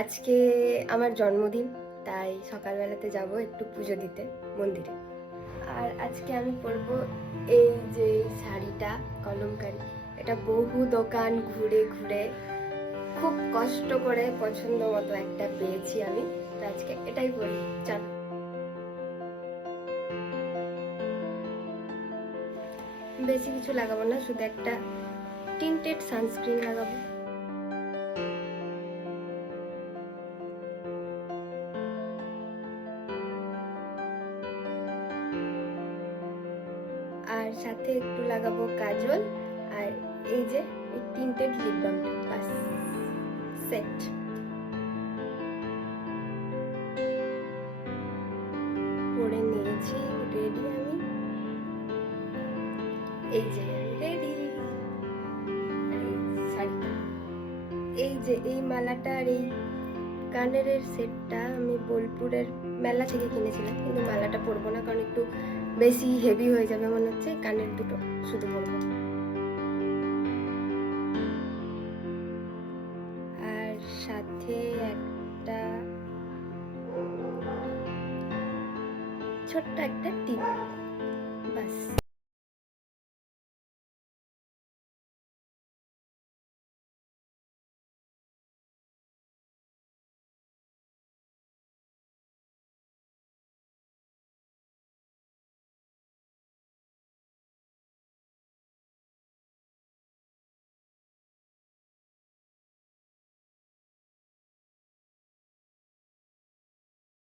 আজকে আমার জন্মদিন, তাই সকালবেলাতে যাব একটু পুজো দিতে মন্দিরে। আর আজকে আমি পরবো এই যে শাড়িটা কলমকারি। এটা বহু দোকান ঘুরে ঘুরে খুব কষ্ট করে পছন্দ মতো একটা পেয়েছি আমি, তো আজকে এটাই পরি। চল। বেশি কিছু লাগাবো না, শুধু একটা টিন্টেড সানস্ক্রিন লাগাবো। আর সাথে একটু লাগাবো কাজল, আর এই যে এই টিন্টেড লিপ বামটা, বাস সেট। পরে নিয়েছি, রেডি আমি। এই যে রেডি। শাড়িটা, এই যে এই মালাটা আর এই কানের সেটটা আমি বোলপুরের মেলা থেকে কিনেছিলাম, কিন্তু মালাটা পরবো না কারণ একটু বেশি হেভি হয়ে যাবে মনে হচ্ছে। কানের দুটো শুধু পরবো। আর সাথে একটা ছোট্ট একটা টিপ, বাস।